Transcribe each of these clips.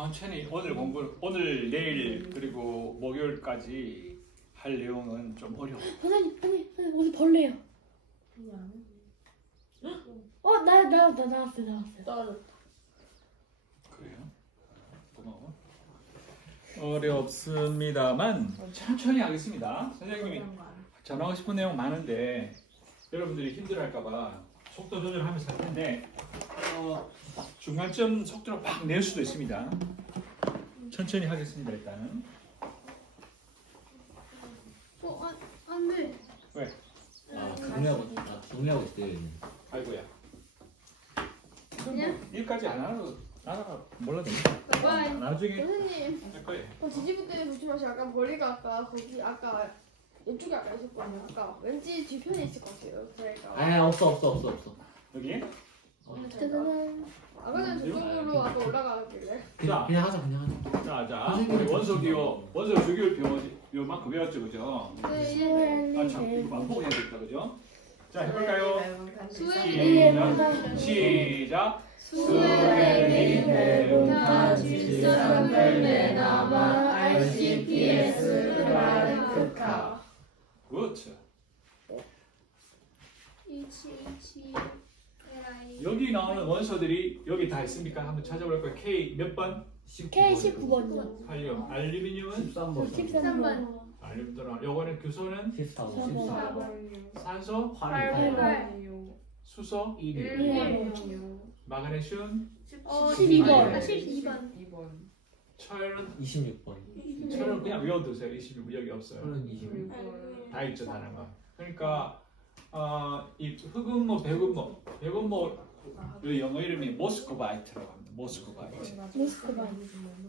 천천히 오늘 내일 그리고 목요일까지 할 내용은 좀 어려워. 선생님 어디 벌레요? 나왔어요. 떨어졌다. 그래요? 고마워. 어렵습니다만 천천히 하겠습니다. 선생님이 전하고 싶은 내용 많은데 여러분들이 힘들어할까봐 속도 조절하면서 할 텐데 중간점 속도로 막 낼 수도 있습니다. 천천히 하겠습니다. 일단은. 안 돼. 왜? 정리하고 있어요. 아이고야. 그냥? 일까지 안 하고 나다가 몰라도 됩니다. 나중에 선생님, 할 거예요. 뒤집을 때 조심하시. 아까 머리가 거기 아까 이쪽에 아까 있었거든요. 아까 왠지 뒤편에 있을 것 같아요. 그러니까. 없어. 여기? 짜잔. 아까 전에 저쪽으로 아까 올라가길래. 그냥 하자. 자, 우리 원소 주기율 요만큼 배웠죠, 그죠? 네, 이거 반복해야 겠다, 그죠? 자, 해볼까요? 시작. 수엘레니 베우타 질서 펠레나마 RCPS 라르크카. 그렇죠. 이치 여기 나오는 원소들이 여기 다 있습니까? 한번 찾아볼 거예요. K 몇 번? K 19번이요. 칼륨. 알루미늄은 13번. 13번. 알루미늄. 요거는 규소는 14번. 산소, 8. 수소, 1. 마그네슘, 12번. 철은 26번. 철은 그냥 외워두세요. 26 여기 없어요. 철은 26. 다 있죠, 단어가. 그러니까 이 흑음모, 백음모 이 영어 이름이 모스코바이트라고 합니다.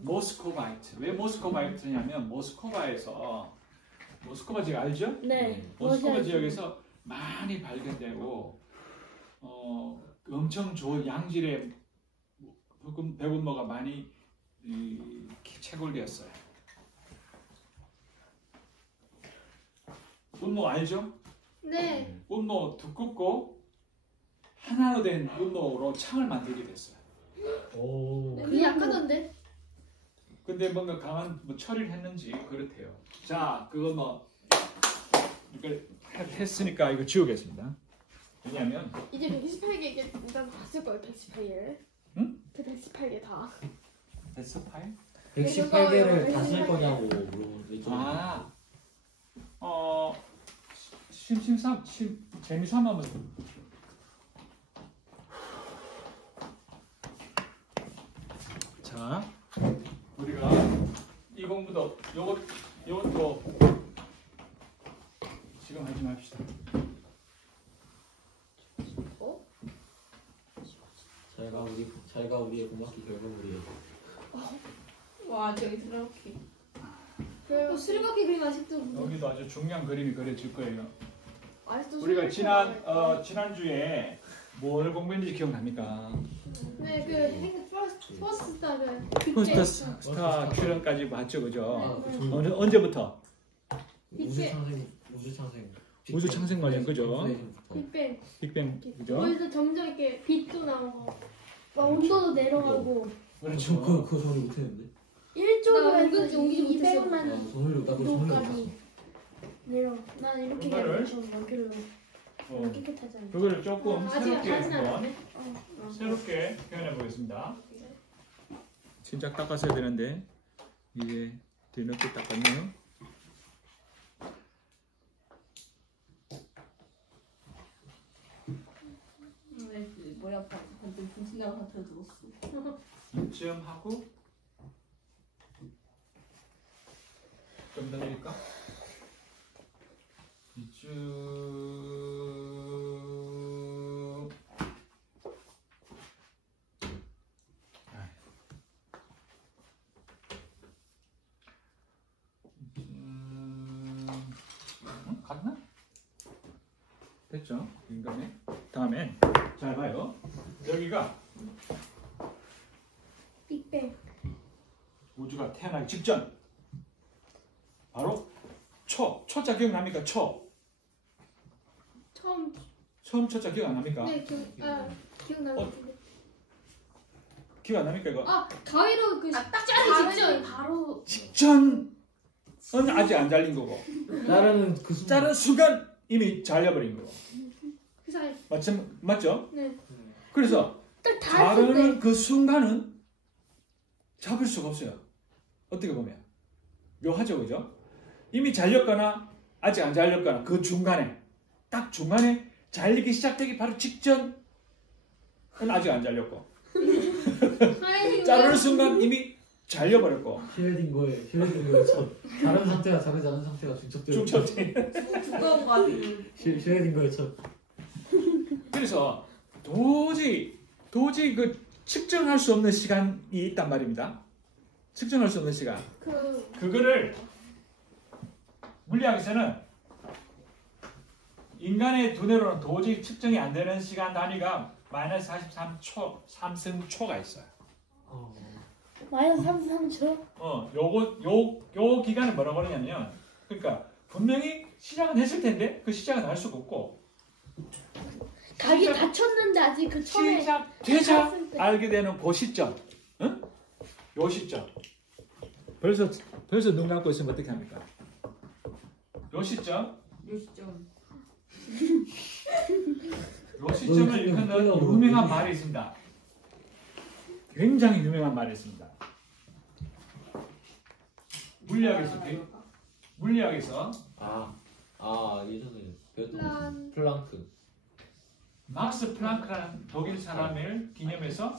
모스코바이트. 왜 모스코바이트냐면 모스코바 지역 알죠? 네. 모스코바 지역에서 많이 발견되고 엄청 좋은 양질의 백운모가 많이 채굴되었어요. 운모 알죠? 네. 운모 두껍고 하나로 된 운모로 창을 만들게 됐어요. 오. 그게 약하던데? 근데 뭔가 강한 처리를 했는지 그렇대요. 자, 그거 이걸 했으니까 이거 지우겠습니다. 왜냐하면 이제 118개 일단 봤을 거예요. 118개를. 응? 118개 다. 데스 파일? 118개를 다 쓸 거냐고 물어보는 재미삼아 한번. 자, 우리가 이 공부도 요것도 지금 하지 맙시다. 자기가 우리의 고맙기 결과물이에요. 와, 저기 스럽게. 수리바퀴 그림 아직도 여기도 아주 중요한 그림이 그려질 거예요. 아직도 우리가 지난주에 뭘 공부했는지 기억납니까? 네, 그 퍼스트 스타는 퍼스트 스타 큐런까지 봤죠, 그죠? 네. 언제부터? 우주 창생 과정, 그죠? 빅뱅. 그죠? 거기서 점점 이렇게 빛도 나오고 막 온도도 내려가고 그렇죠. 그거 정리 못했는데. 1쪽으로 나 해서 은근히 옮기지 200만 정리로 나도 정리 도까지 못했어. 내려. 난 이렇게 그거를? 좀 여기로 어, 깨끗하지 않아. 그거를 조금 새롭게 아직은 안 한번 돼. 새롭게 표현해 보겠습니다. 진작 닦았어야 되는데 이게 뒤늦게 닦았네요. 머리 아파. 근데 분신나고 사태를 들었어. 이쯤 하고 좀 더 내릴까? 이쯤 갔나? 됐죠? 인간에 다음엔 잘 봐요. 여기가 빅뱅. 우주가 태어나기 직전 바로 초자 기억납니까? 처음. 처음 초자 기억 안 납니까? 네, 기억나는데. 기억 안 납니까 이거? 아 가위로 그 딱 자르기 직전 직전 바로 직전은 아직 안 잘린 거고 자르는 그 순간. 자른 순간 이미 잘려버린 거고 그 사이 맞죠? 네. 그래서 딱 자르는 닿았을 때 그 순간은 잡을 수가 없어요. 어떻게 보면 묘하죠, 그죠? 이미 잘렸거나 아직 안 잘렸거나 그 중간에 딱 중간에 잘리기 시작되기 바로 직전은 아직 안 잘렸고 자르는 순간 이미 잘려버렸고 쉐레딩거의 첫. 자른 상태가 자르지 않은 상태가 중첩되어. 중첩돼. 두꺼운 거 같은 쉐레딩거의 첫. 그래서 도저히 그 측정할 수 없는 시간이 있단 말입니다. 측정할 수 없는 시간. 그거를 물리학에서는 인간의 두뇌로는 도저히 측정이 안 되는 시간 단위가 마이너스 43초, 3승초가 있어요. 마이너스 33초. 요 기간을 뭐라고 그러냐면, 그러니까 분명히 시작은 했을 텐데 그 시작은 알 수가 없고 각이 닫혔는데 아직 그 처음에 시작되자 닿았을 때. 알게 되는 그 시점, 응? 요 시점. 벌써 눈 감고 있으면 어떻게 합니까? 요 시점. 요 시점을 일컫는 유명한 말이 있습니다. 굉장히 유명한 말이 있습니다. 물리학에서 예전에 배웠던 플랑크. 막스 플랑크라는 독일 사람을 기념해서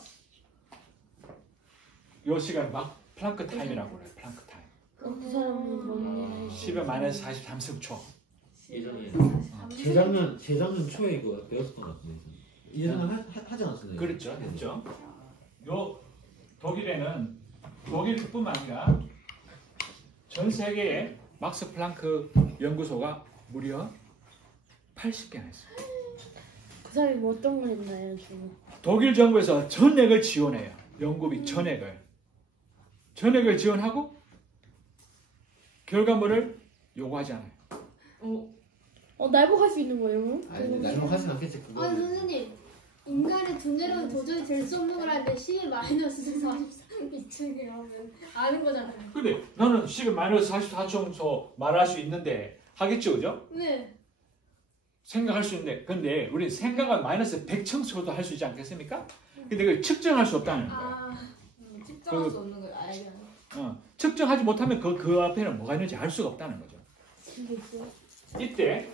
요 시간 막 플랑크 타임이라고 그래요. 플랑크 타임. 그 사람은 뭔데? 10의 마이너스 43승초. 예전에 재작년 초에 이거 배웠던 것 같은데. 예전에 하지 않았었나요? 그렇죠. 했죠. 요 독일에는 독일뿐만 아니라 전 세계에 막스 플랑크 연구소가 무려 80개나 있어요. 그 사람이 뭐 어떤 걸 했나요, 주로? 독일 정부에서 전액을 지원해요. 연구비 전액을 지원하고 결과물을 요구하지 않아요. 날복할 수 있는 거예요? 아니 날로 하진 않겠지 그거. 아니 선생님, 인간의 두뇌로는 도저히 될 수 없는 거라는데 10의 마이너스 43이층에 하면 아는 거잖아요. 근데 나는 10의 마이너스 44청소 말할 수 있는데 하겠죠, 그죠? 네. 생각할 수 있는데 근데 우리 생각은 마이너스 100청소도 할 수 있지 않겠습니까? 근데 그걸 측정할 수 없다는 거예요. 측정할 수 없는 걸 알게 하는. 측정하지 못하면 그 앞에는 뭐가 있는지 알 수가 없다는 거죠. 이때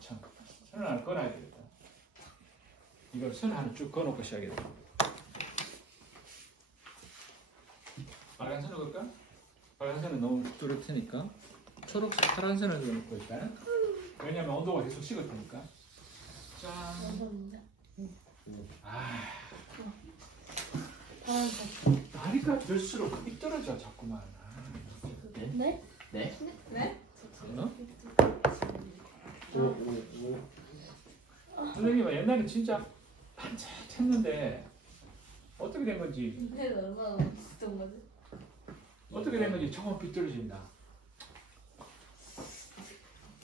참 선을 하나 꺼놔야 되겠다. 이걸 선을 하나 쭉 꺼놓고 시작해야겠다. 빨간 선을 걸까? 빨간 선은 너무 뚜렷하니까 초록색 파란 선을 넣고 일까요? 왜냐면 온도가 계속 식을 테니까. 짠. 감사합니다. 나이가 들수록 삐뚤어져 자꾸만. 네? 네? 어? 오. 선생님은 옛날에 진짜 반짝했는데 어떻게 된 건지 얼마나 비슷한 거지? 어떻게 된 건지 조금 삐뚤어진다.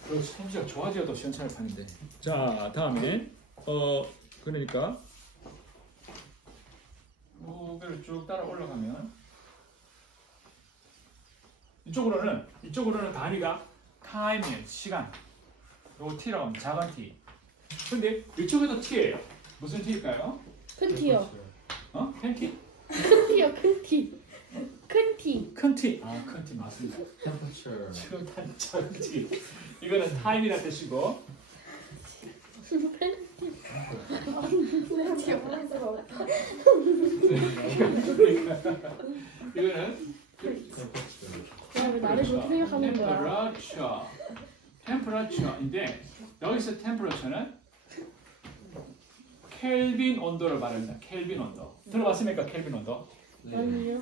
그 솜씨가 좋아져도 시원찮을 판인데. 자, 다음에 그러니까 무게를 쭉 따라 올라가면 이쪽으로는 단위가 타임이에요. 시간. 요거 t라고 하면 작은 t. 근데 이쪽에도 t예요. 무슨 t일까요? 큰 티요. 큰 t? 큰 티요, 큰 티. 큰 티. 큰 t. 큰 t 맞습니다. Temperature. 지금 작은 t. 이거는 타임이라는 뜻이고 이거는 왜 나를 그렇게 생각하는 거야? 템퍼러처인데 여기서 템퍼러처는 켈빈 온도를 말합니다. 켈빈 온도. 들어봤습니까? 켈빈 온도? 아니요.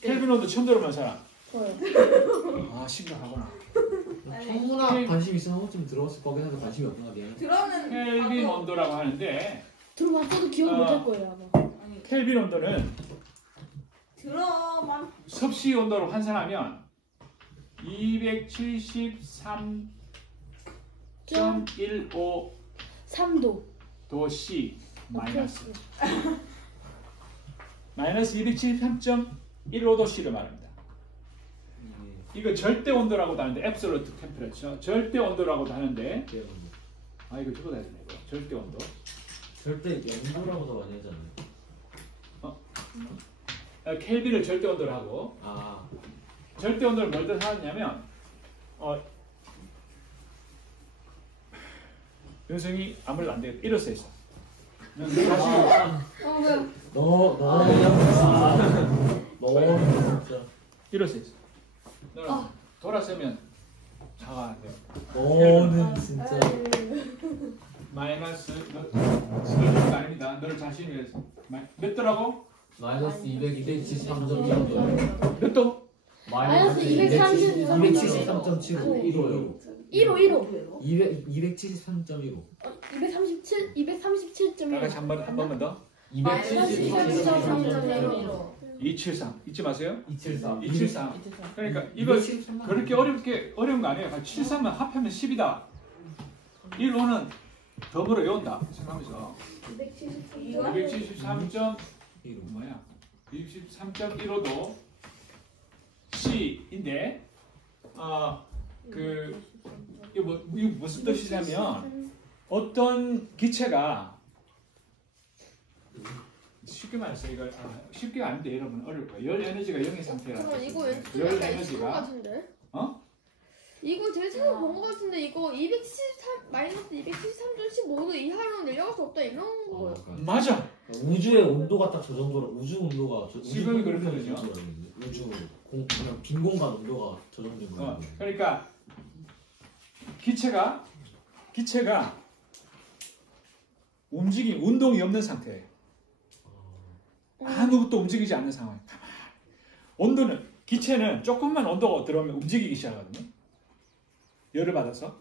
켈빈 온도 처음 들어본 사람? 저요. 심각하구나. 천문학 관심 있으면 한 번쯤 들어봤을 거긴 한데 관심이 없구나 미안해. 들어는 켈빈 온도라고 하는데 들어봤어도 기억 못할 거예요, 아마. 켈빈 온도는 들어만 섭씨 온도로 환산하면 273.15 3도. 도씨 마이너스. 마이너스 273.15도씨를 말합니다. 이거 절대 온도라고도 하는데 absolute temperature, 절대 온도라고도 하는데 아 이거 적어야 되네 이거 절대 온도. 절대 영도라고도 많이 하잖아요. 켈빈을 절대 온도로 하고 아, 절대 온도를 뭘 뜻하냐면 윤승이 아무래도 안 되겠다. 이렇게 있어. 다시 뭐야? 너 진짜. 이렇게 있어. 너는 돌아서면 자가 안 돼요. 너는 진짜. 마이너스 거 아닙니다. 너를 자신이 위해서 몇 도라고? 마이너스 273.1도. 몇 도? 마이너스 273.75. 1호. 273.15. 237.1. 다시 한 번만 더. 273.1도. 273 잊지 마세요. 273. 273. 그러니까 이거 그렇게 어려운 거 아니에요. 73만 합하면 10이다. 1호는 덤으로 외운다 생각하면서 273. 뭐야? 23.15도 C인데 이거 무슨 뜻이냐면 어떤 기체가 쉽게 말해서 이거 쉽게 아닌데 여러분 어려울 거예요. 열 에너지가 0의 상태라는 잠깐 이거 뜻이에요. 왼쪽에 열 있을 것 에너지가 같은데? 이거 제일 처음 본것 같은데 이거 273 마이너스 273.15도 이하로 내려갈 수 없다 이런 거. 맞아. 우주의 온도가 딱 저 정도로 우주 온도가 지금이 그렇거든요. 우주 그냥 빈 공간 온도가 저 정도인 거예요. 그러니까 기체가 운동이 없는 상태예요. 아무것도 움직이지 않는 상황이에요. 온도는 기체는 조금만 온도가 들어오면 움직이기 시작하거든요. 열을 받아서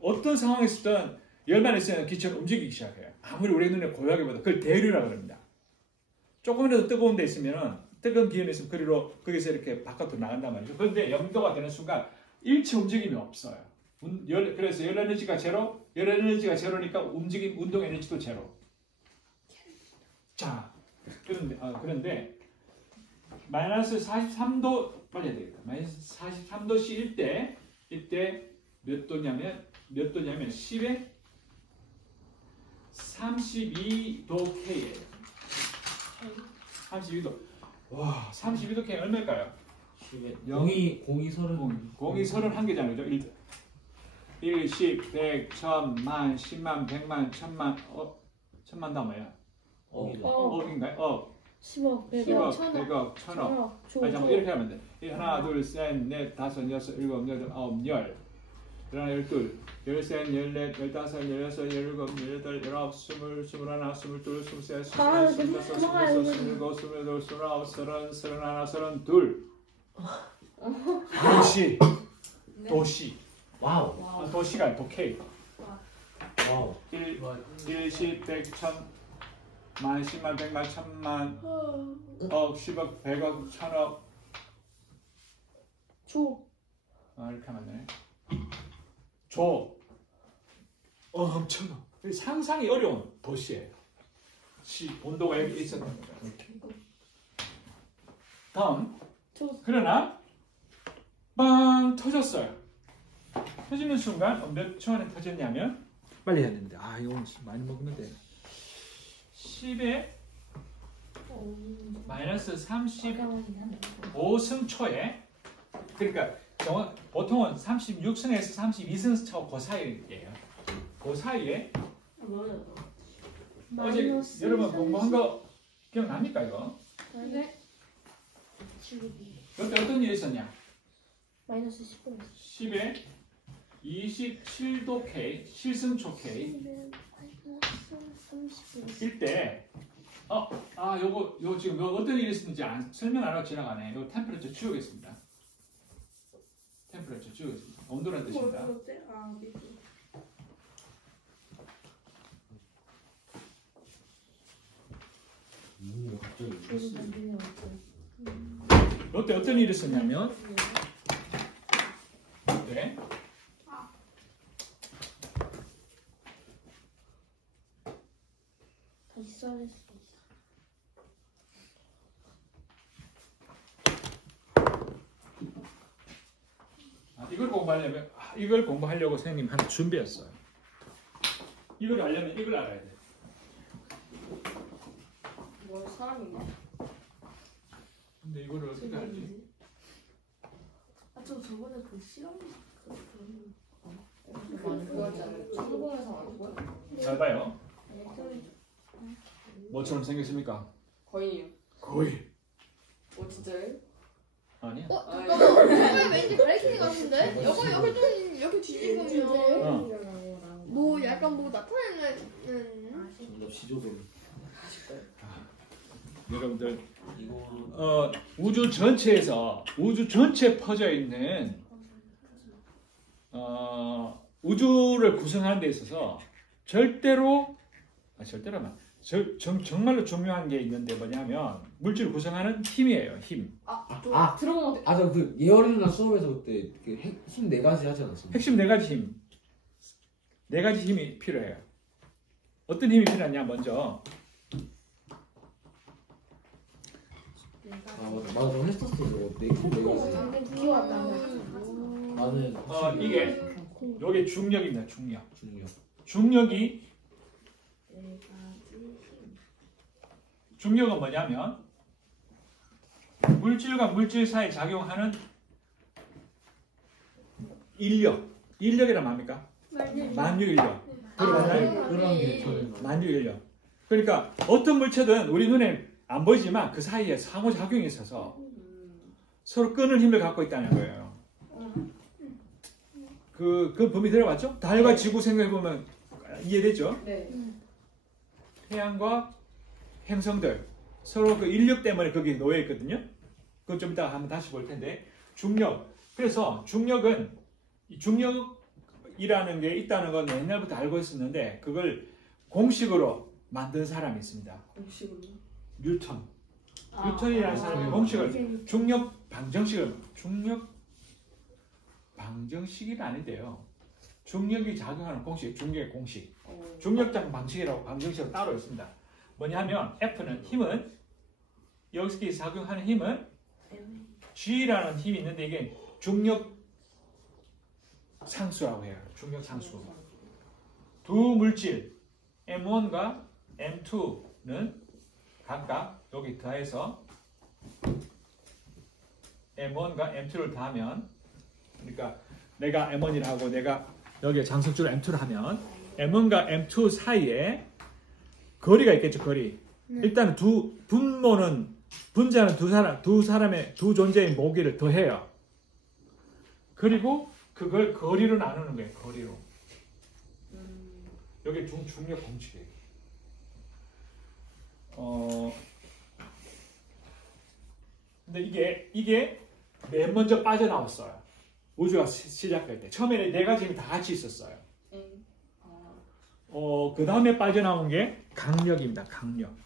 어떤 상황에서든 열만 있으면 기체는 움직이기 시작해요. 아무리 우리 눈에 고요하게 보다 그걸 대류라고 합니다. 조금이라도 뜨거운 데 있으면 뜨거운 기운이 있으면 거기서 이렇게 바깥으로 나간단 말이죠. 그런데 0도가 되는 순간 일체 움직임이 없어요. 그래서 열 에너지가 제로니까 운동 에너지도 제로. 자, 그런데 마이너스 43도 빨리 해야 되겠다. 마이너스 43도씨 이때 몇 도냐면 10에 32도 K예요. 32도. 와, 32도 K 얼마일까요? 공이 30. 공이 31개잖아요. 그죠? 1, 10, 100, 1000만, 10만, 100만, 1000만, 1000만 다 뭐야? 억인가요? 10억, 10억, 100억, 1000억. 잠깐만 이렇게 하면 돼. 하나, 둘, 셋, 넷, 다섯, 여섯, 일곱, 여덟, 아홉, 열. 열하나, 열둘, 열셋, 열넷, 열다섯, 열여섯, 열일곱, 열여덟, 열아홉, 스물, 스물하나, 스물둘, 스물셋, 스물넷, 스물다섯, 스물여섯, 스물일곱, 스물여덟, 스물아홉, 서른, 서른하나, 서른둘. 도시. 와우. 도시가 도케이. 와우. 1, 10, 100, 1000, 만, 10만, 100만, 1000만, 억, 10억, 100억, 1000억. 이렇게 하면 되네. 엄청나. 상상이 어려운 도시예요. 온도가 여기 있었던 거죠. 다음. 그러나 빵 터졌어요. 터지는 순간 몇 초 안에 터졌냐면 빨리 해야 되는데 이거 많이 먹으면 돼. 10에 마이너스 35승초에 그러니까 보통은 36승에서 32승초 그 사이예요. 그 사이에 어제 여러분 공부한 거 기억납니까 이거? 네. 그때 어떤 일이 있었냐? 마이너스 10분. 10에 27도 K, 실승초 K 이때 요거 지금 어떤 일이 있었는지 설명 안 하고 지나가네. 요 템퍼레처 지우겠습니다. 템퍼레처 지우겠습니다. 온도라는 뜻입니다. 이때 어떤 일이 있었냐면 발산할 수 있어. 이걸 공부하려고 선생님 하나 준비했어요. 이걸 알려면 이걸 알아야 돼. 뭐 사람인가? 근데 이거를 어떻게 알지? 저 저번에 그 실험 그거 하잖아요. 성공해서 하는 거야? 잘 봐요. 뭐처럼 생겼습니까? 거의요. 거의. 진짜요? 아니야. 잠깐만. 이거 왠지 가리키는 것 같은데? 이거 여기 좀 이렇게 뒤집으면 뭐 약간 뭐 나타내는 정답 시조돌. 여러분들 이거 우주 전체에 퍼져 있는 우주를 구성하는 데 있어서 정말로 중요한 게 있는데 뭐냐면 물질을 구성하는 힘이에요. 힘. 들어본 것 저 그 예어린이나 수업에서 그때 힘 4가지 하지 않았습니까? 핵심 4가지 힘. 4가지 힘이 필요해요. 어떤 힘이 필요하냐 먼저 맞아 저 했었어 저거 4가지. 기억 안 나. 나는 이게 요게 중력입니다. 중력. 중력. 중력은 뭐냐면 물질과 물질 사이에 작용하는 인력이란 뭡니까? 만유인력. 만유인력. 그러니까 어떤 물체든 우리 눈에 안 보이지만 그 사이에 상호작용이 있어서 서로 끄는 힘을 갖고 있다는 거예요. 그 범위 들어봤죠? 달과 지구 생각해보면 이해되죠? 네. 태양과 행성들 서로 그 인력 때문에 거기 놓여 있거든요. 그건 좀 이따가 한번 다시 볼 텐데 중력. 그래서 중력이라는 게 있다는 건 옛날부터 알고 있었는데 그걸 공식으로 만든 사람이 있습니다. 공식으로. 뉴턴이라는 사람이 공식을 중력 방정식이 아닌데요. 중력이 작용하는 공식, 중력의 공식. 중력장 방식이라고 방정식으로 따로 있습니다. 뭐냐면 F는 힘은 여기서 작용하는 힘은 G라는 힘이 있는데 이게 중력 상수라고 해요. 중력 상수. 두 물질 M1과 M2는 각각 여기 더해서 M1과 M2를 더하면 그러니까 내가 M1이라 하고 내가 여기에 장석주를 M2를 하면 M1과 M2 사이에 거리가 있겠죠. 거리. 일단 분자는 두 존재의 모기를 더해요. 그리고 그걸 거리로 나누는 거예요. 거리로. 여기 중력 공식이에요. 근데 이게 맨 먼저 빠져나왔어요. 우주가 시작할 때. 처음에는 4가지 힘이 다 같이 있었어요. 그 다음에 빠져나온 게 강력입니다. 강력.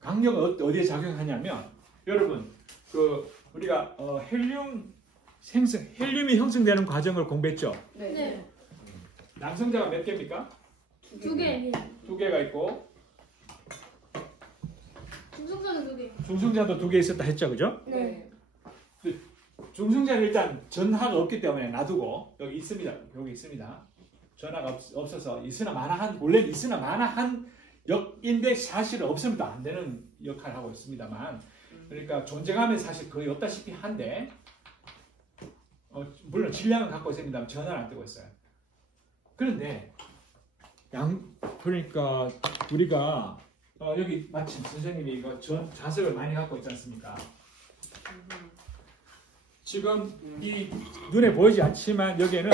강력은 어디에 작용하냐면 여러분 우리가 헬륨이 형성되는 과정을 공부했죠. 네. 양성자가 몇 개입니까? 2개. 2개가 있고 중성자도 2개. 중성자도 2개 있었다 했죠, 그죠? 네. 중성자는 일단 전하가 없기 때문에 놔두고 여기 있습니다. 전하가 없어서 원래는 있으나 마나한 역인데 사실 없으면 안 되는 역할을 하고 있습니다만 그러니까 존재감이 사실 거의 없다시피 한데 물론 질량은 갖고 있습니다. 전화를 안 뜨고 있어요. 그런데 그러니까 우리가 여기 마침 선생님이 이거 자석을 많이 갖고 있지 않습니까? 지금 이 눈에 보이지 않지만 여기에는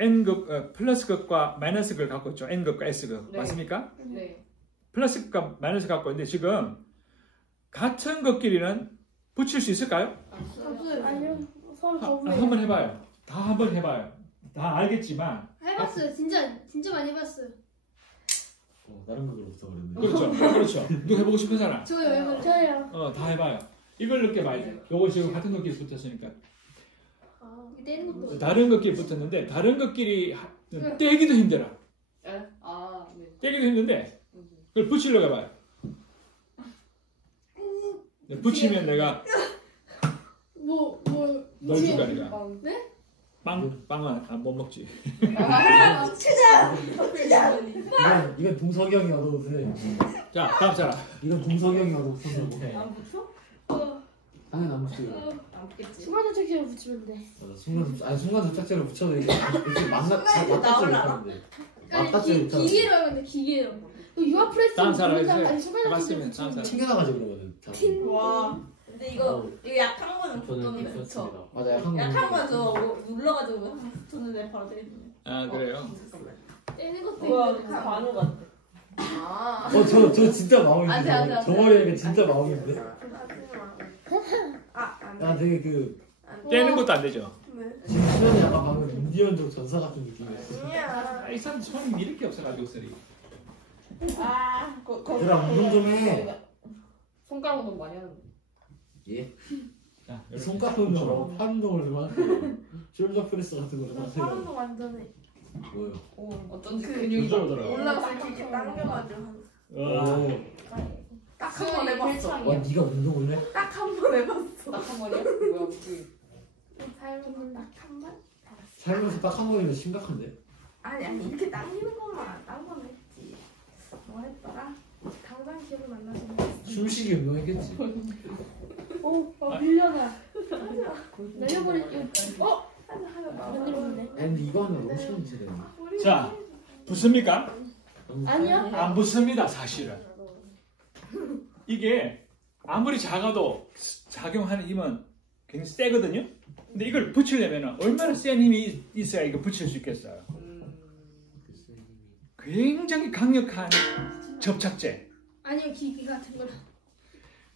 N극, 플러스극과 마이너스극을 갖고 있죠. N극과 S극. 네. 맞습니까? 네. 플러스극과 마이너스 갖고 있는데 지금 같은 극끼리는 붙일 수 있을까요? 아니요. 서로 한번 해봐요. 다 한번 해봐요. 다 알겠지만 해봤어요. 진짜 많이 해봤어요. 다른 걸로 붙어버렸네. 그렇죠. 그렇죠. 누구 해보고 싶은 사람? 저요 왜 그래? 저요. 다 해봐요. 이걸 느껴봐야 돼. 요거 지금 같은 걷기 붙었으니까. 떼는 것도. 다른 걷기에 붙었는데 다른 걷기리 떼기도 힘들어. 에? 아, 네. 떼기도 힘든데 그걸 붙이려고 해봐요. 네, 붙이면 내가 뭐 널 줄까 내가. 빵. 빵은 못 먹지. 이건 동석이 형이 와도 돼. 자 다음 사람. 이건 동석이 형이 와도 붙는다고. 안 붙여? 당연히 안 붙여. 안 붙겠지. 순간 도착지를 붙이면 돼. 순간 도착제로 붙여도 이게 맞닥지를 못하는데. 맞닥지를 못하는데. 기계로 하면 돼 기계로. 유아 프레스. 다음 사람 아니 해주세요. 순간 해봤으면 도착지 다음 사람. 튕겨나가지고 그러거든. 와. 근데 이거 약한 거는 저는 붙었는데 붙여. 괜찮습니다. 맞아, 약한 거. 약한 거는 저 눌러가지고 붙었는데 바로 때리네. 아 그래요. 떼는 것도 우와, 힘들어. 관우 같아. 아. 저 진짜 마음인데. 안 돼, 안 돼, 안 돼. 저 머리가 진짜 마음인데. 안 야, 되게 그 떼는 것도 안 되죠. 지금 수면이 약간 방금 인디언족 전사 같은 느낌이었어. 아니야. 이 사람 손이 이렇게 없어가지고 쓰리. 아. 얘들아, 운동 좀 해. 손가락 운동 많이 하는데. 예? 자 손가락 운동으로 팔 운동을 좀 하세요. 숄더 프레스 같은 거 좀 하세요. 팔운동 완전해. 뭐요? 오, 어쩐지 그 근육이 부드러워더라고. 올라갔을 때 이렇게 당겨가지고 와. 딱 한 번 해봤어. 와, 네가 운동을 해? 딱 한 번 해봤어. 딱 한 번이야? 뭐야 그 삶은 딱한 번. 살면서 딱 한 번이면 심각한데? 아니 이렇게 당기는 것만 딴건 했지. 뭐 했더라? 당장 기억이 만나서 숨쉬기 운동했겠지. 밀려나. 날려버릴게. 만들어보네. 근데 이거 하면 너무 시원치네. 자 붙습니까? 아니요. 안 붙습니다 사실은. 이게 아무리 작아도 작용하는 힘은 굉장히 세거든요. 근데 이걸 붙이려면 얼마나 센 힘이 있어야 이거 붙일 수 있겠어요. 굉장히 강력한 접착제. 아니요 기계 같은 거.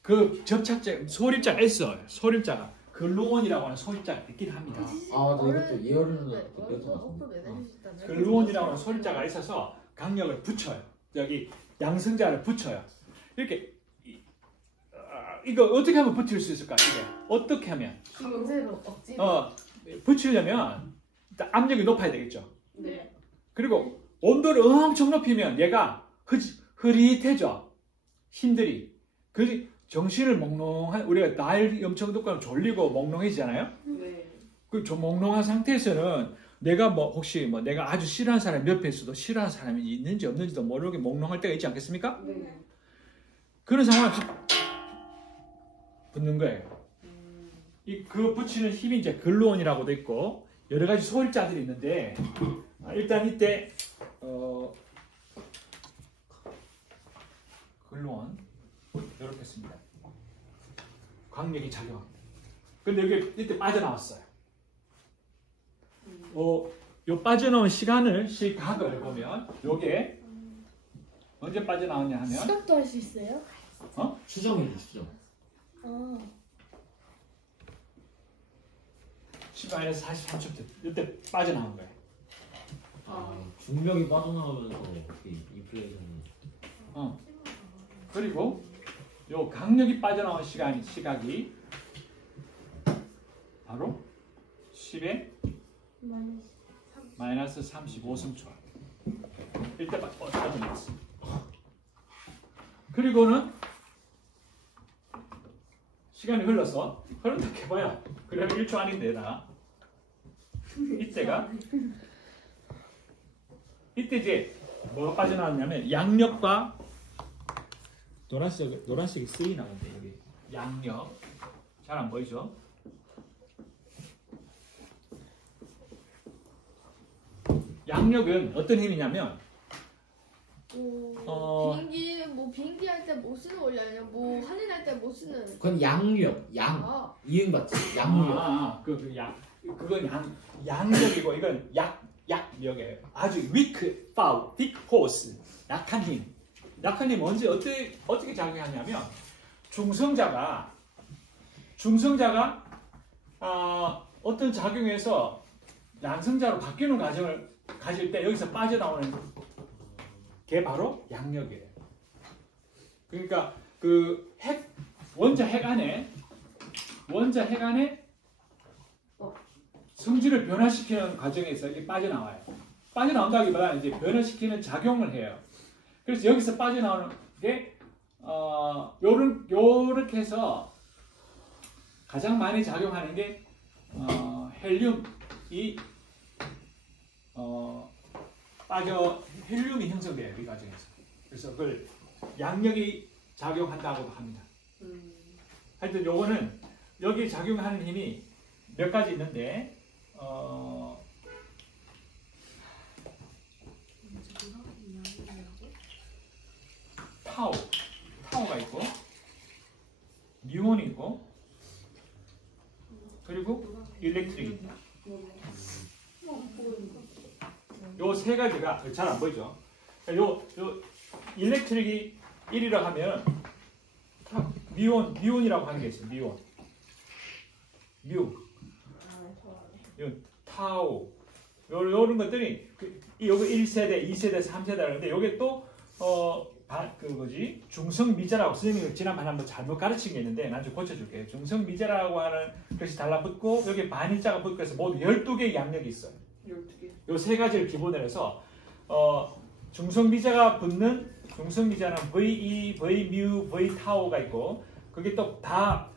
그 접착제 소립자가 있어요. 소립자가 글루온이라고 하는 소립자가 있긴 합니다. 아, 맞아. 이것도 예열은 그랬던 것 같은데. 글루온이라고 하는 소립자가 있어서 강력을 붙여요. 여기 양성자를 붙여요. 이렇게 이거 어떻게 하면 붙일 수 있을까? 이게 어떻게 하면 강제로 억지. 붙이려면 일단 압력이 높아야 되겠죠. 네. 그리고 온도를 엄청 높이면 얘가 흐릿해져. 힘들이. 그 정신을 몽롱한 우리가 나이 엄청 돋고 졸리고 몽롱해지잖아요. 네. 그 좀 몽롱한 상태에서는 내가 혹시 내가 아주 싫어하는 사람 옆에 있어도 싫어하는 사람이 있는지 없는지도 모르게 몽롱할 때가 있지 않겠습니까? 네. 그런 상황에 확 붙는 거예요. 그 붙이는 힘이 이제 글루온이라고도 있고 여러 가지 소립자들이 있는데 일단 이때 글루온 이렇게 씁니다. 광력이 작용합니다. 근데 여기 이때 빠져나왔어요. 요 빠져나온 시각을 보면 요게 언제 빠져나왔냐 하면 시각도 할 수 있어요? 추정이지, 추정. 10-43초 때 이때 빠져나온 거예요. 중력이 빠져나가면서 인플레이션이. 그리고 요 강력이 빠져나온 시각이 바로 10의 마이너스 35승초. 이때 빠져나왔어. 그리고는 시간이 흘러서 흐른다 해봐야 그러면 1초 아닌데 나 이때 이제 뭐가 빠져나왔냐면 양력과 노란색이 쓰이 나오는데 여기 양력 잘 안 보이죠? 양력은 어떤 힘이냐면 비행기 할 때 못 쓰는 원리 아니야? 할일 할 때 못 쓰는. 그건 양력, 이응 맞지? 양력. 그건 양력이고 이건 약력이에요. 아주 weak power, big force, 약한 힘. 약한 힘 언제 어떻게 작용하냐면 중성자가 어떤 작용에서 양성자로 바뀌는 과정을 가질 때 여기서 빠져나오는 그게 바로 양력이에요. 그러니까 그 원자 핵 안에 성질을 변화시키는 과정에서 이게 빠져나와요. 빠져나온다기보다 이제 변화시키는 작용을 해요. 그래서 여기서 빠져나오는 게 요렇게 해서 가장 많이 작용하는 게 헬륨이 헬륨이 형성돼요. 이 과정에서. 그래서 그걸 양력이 작용한다고도 합니다. 하여튼 요거는 여기 작용하는 힘이 몇 가지 있는데 타오가 있고 미온이 있고 그리고 일렉트릭이 있다. 요 세 가지가 잘 안 보이죠? 요 일렉트릭이 1이라고 하면 미온이라고 하는 게 있어요. 미온, 타오 요런 것들이 요거 1세대, 2세대, 3세대라고 하는데 요게 또 중성미자라고 선생님이 지난번에 한번 잘못 가르친 게 있는데 난 좀 고쳐줄게요. 중성미자라고 하는 것이 달라붙고 여기 반일자가 붙고 해서 모두 12개의 양력이 있어요. 12개. 요 세 가지를 기본으로 해서 중성미자가 붙는 중성미자는 VE, V뮤, V타오가 있고 그게 또 다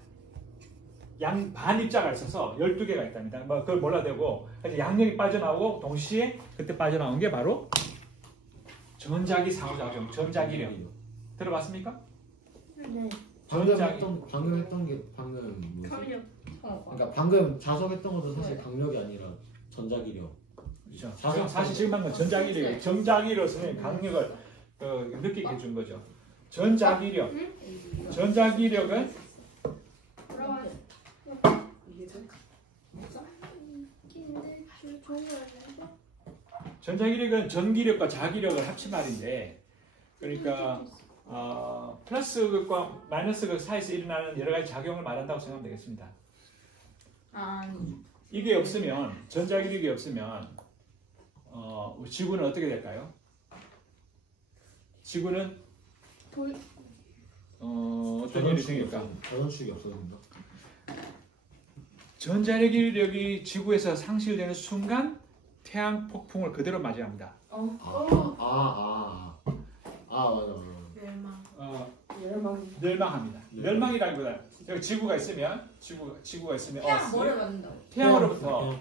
반입자가 있어서 12개가 있답니다. 뭐 그걸 몰라도 되고 양력이 빠져나오고 동시에 그때 빠져나온 게 바로 전자기 상호작용, 전자기력 들어봤습니까? 네. 방금 했던 게 방금 뭐지? 강력. 그러니까 방금 자석했던 것도 사실 강력이 아니라 전자기력. 그렇죠. 사실 지금 한 건 전자기력, 전자기력은 강력을 느끼게 해준 거죠. 전자기력은 전기력과 자기력을 합친 말인데, 그러니까 플러스 극과 마이너스 극 사이에서 일어나는 여러 가지 작용을 말한다고 생각하면 되겠습니다. 이게 없으면 전자기력이 없으면 지구는 어떻게 될까요? 지구는 어떤 일이 생길까? 전원축이 없어진다. 전자기력이 지구에서 상실되는 순간 태양 폭풍을 그대로 맞이합니다. 맞아. 멸망합니다. 멸망이라기보다 여기 지구가 있으면 태양 뭐를 만든다? 태양으로부터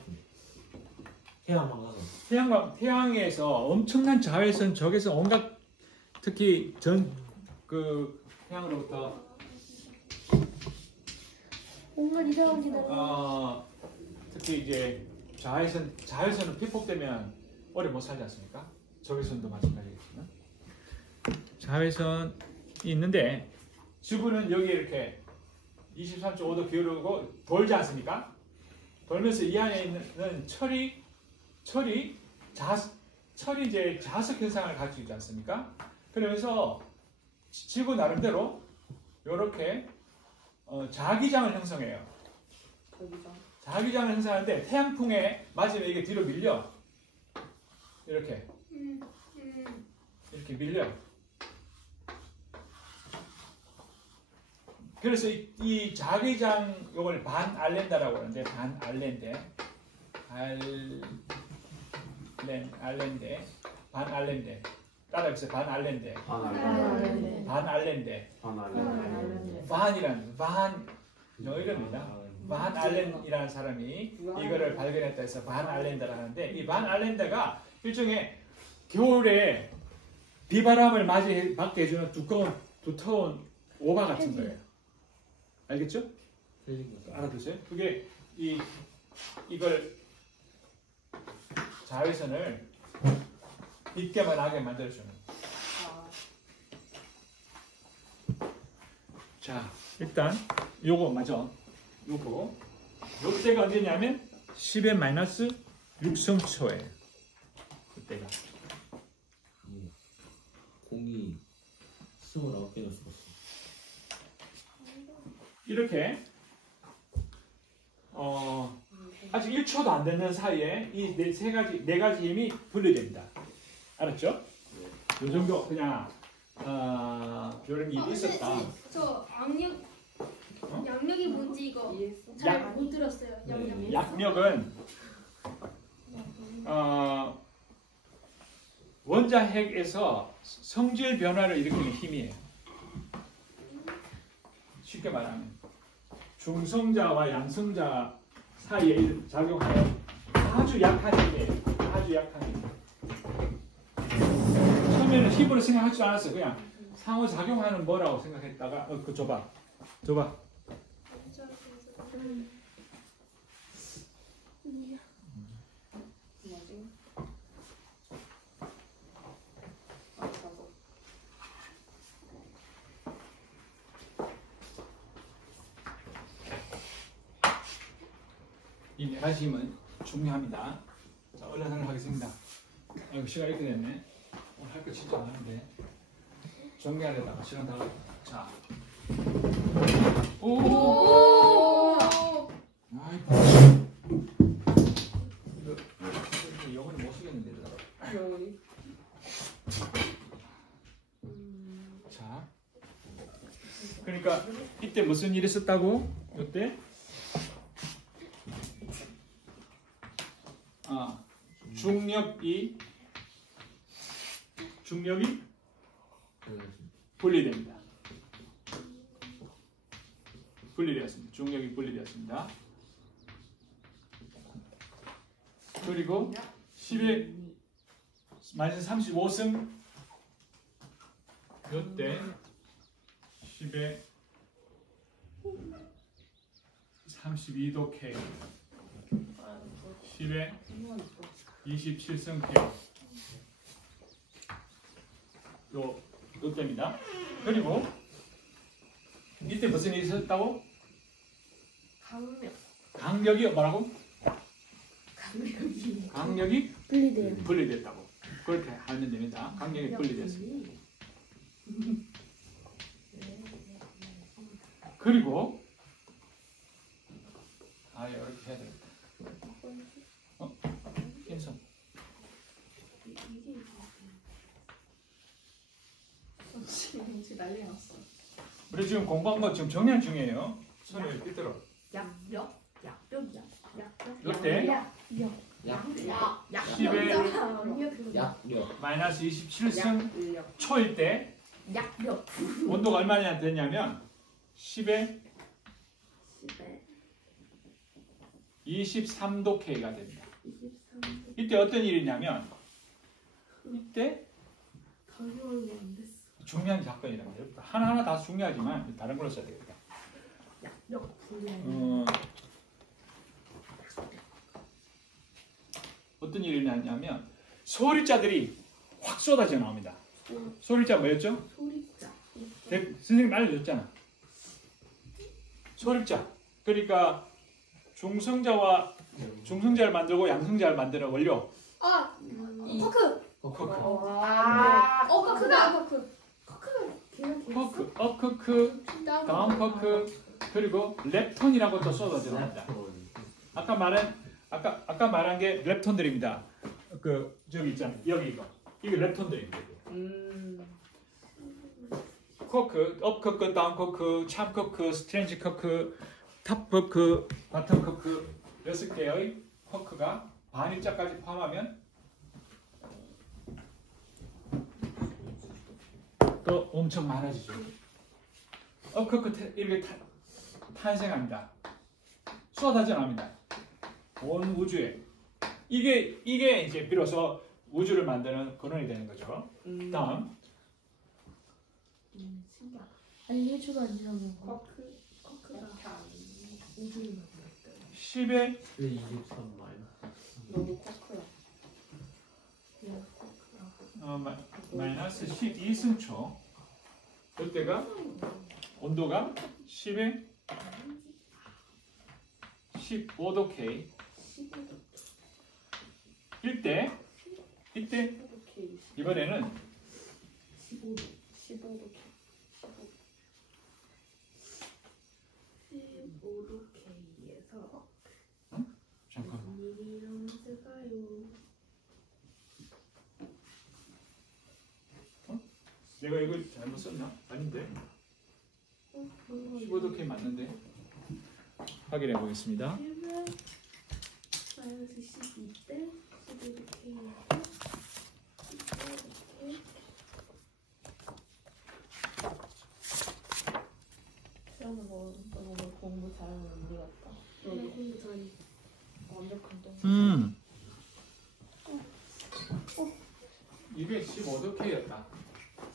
태양에서 엄청난 자외선 적에서 온갖 특히 태양으로부터 온갖 이상한 기다. 특히 이제 자외선은 피폭되면 오래 못 살지 않습니까? 적외선도 마찬가지겠지만 자외선이 있는데 지구는 여기 이렇게 23.5도 기울고 돌지 않습니까? 돌면서 이 안에 있는 철이 이제 자석 현상을 가지고 있지 않습니까? 그러면서 지구 나름대로 이렇게 자기장을 형성해요. 자기장을 형성하는데 태양풍에 맞으면 이게 뒤로 밀려. 이렇게 밀려. 그래서 이 자기장 이걸 반알렌다라고 하는데 반알렌데 따라해보세요. 반알렌데 반이란 이겁니다. 반 알렌이라는 사람이 이거를 발견했다 해서 반 알렌다라고 하는데 이 반 알렌다가 일종의 겨울에 비바람을 맞게 해주는 두터운 오바 같은 거예요. 알겠죠? 알아두세요. 그게 이걸 자외선을 빛게만 나게 만들어주는. 자, 일단 요거 맞아. 요때가 언제냐면 10의 마이너스 6성초예요. 그때가. 공이 29개나 죽었어. 이렇게 아직 1초도 안 되는 사이에 이 네 가지 힘이 분리됩니다. 알았죠? 요 정도 그냥 이런 일이 있었다. 저 악력 양력이 뭔지 이거 이해했어? 잘 못 들었어요. 양력. 약력은 원자핵에서 성질 변화를 일으키는 힘이에요. 쉽게 말하면 중성자와 양성자 사이에 작용하는 아주 약한 힘이에요. 아주 약한 힘. 처음에는 힘으로 생각하지도 않았어요. 그냥 상호작용하는 뭐라고 생각했다가 그 줘봐. 뭐지? 아, 저거. 이 메가심은 중요합니다. 자, 얼른 하겠습니다. 아이고, 시간 이렇게 됐네. 오늘 할 거 진짜 많은데. 정리하려다가 시간 다. 자. 오! 아이고. 이거 영어는 못 쓰겠는데, 이러다가. 여기. 자. 그러니까, 이때 무슨 일이 있었다고? 이때? 중력이 분리됩니다. 분리되었습니다. 중력이 분리되었습니다. 그리고 10의 마이너스 35승 이때 10의 32도 K 10의 27승 K 요때입니다. 그리고 이때 무슨 일이 있었다고? 강력이 뭐라고? 강력이 분리됐다고. 그렇게 하면 됩니다. 강력이 분리됐습니다. 그리고 이렇게 해야 되겠다. 흰손. 지금 난리 났어. 우리 지금 공부한 거 지금 정리한 중이에요. 손을 삐뚤어. 약벽이야. 이때 약 10의 약력 마이너스 27승 초일 때 약력. 온도가 얼마나 되냐면 10의 23도 K가 됩니다. 이때 어떤 일이냐면 이때 중요한 사건이란 말이에요. 하나하나 다 중요하지만 다른 걸로 써야 되겠다. 어떤 일이 일어나냐면 소리자들이 확 쏟아져 나옵니다. 소리자 뭐였죠? 선생님 알려줬잖아. 소리자. 그러니까 중성자를 만들고 양성자를 만드는 원료. 커크. 커크, 다운 커크, 그리고 렙톤이라고 또 쏟아져 나옵니다. 아까 말한 게 렙톤들입니다. 저기 있잖아요. 여기 이게 렙톤들입니다. 커크, 업 커크, 다운 커크, 참 커크, 스트레인지 커크, 탑 커크, 바텀 커크 6개의 커크가 반입자까지 포함하면 또 엄청 많아지죠. 업 커크 이렇게 탄생합니다. 쏟아져 나옵니다. 온 우주에. 이게 이제 비로소 우주를 만드는 근원이 되는 거죠. 다음. 아니 1초도 안 지나면 커크가 우주를 만들었다. 10의 23 마이너스 너무 커크야. 마이너스 12승초. 이때가 온도가 10의 15도 K. 이때 이번에는 15도 K에서 잠깐만. 이런 쓸까요? 내가 이걸 잘못 썼나? 아닌데. 15도 K 맞는데. 확인해 보겠습니다. 1은 마이너스 12대 11도 K 시험은 뭐 너무 공부 잘하는 언니 같다. 공부 잘해. 완벽한 동. 215도 K였다.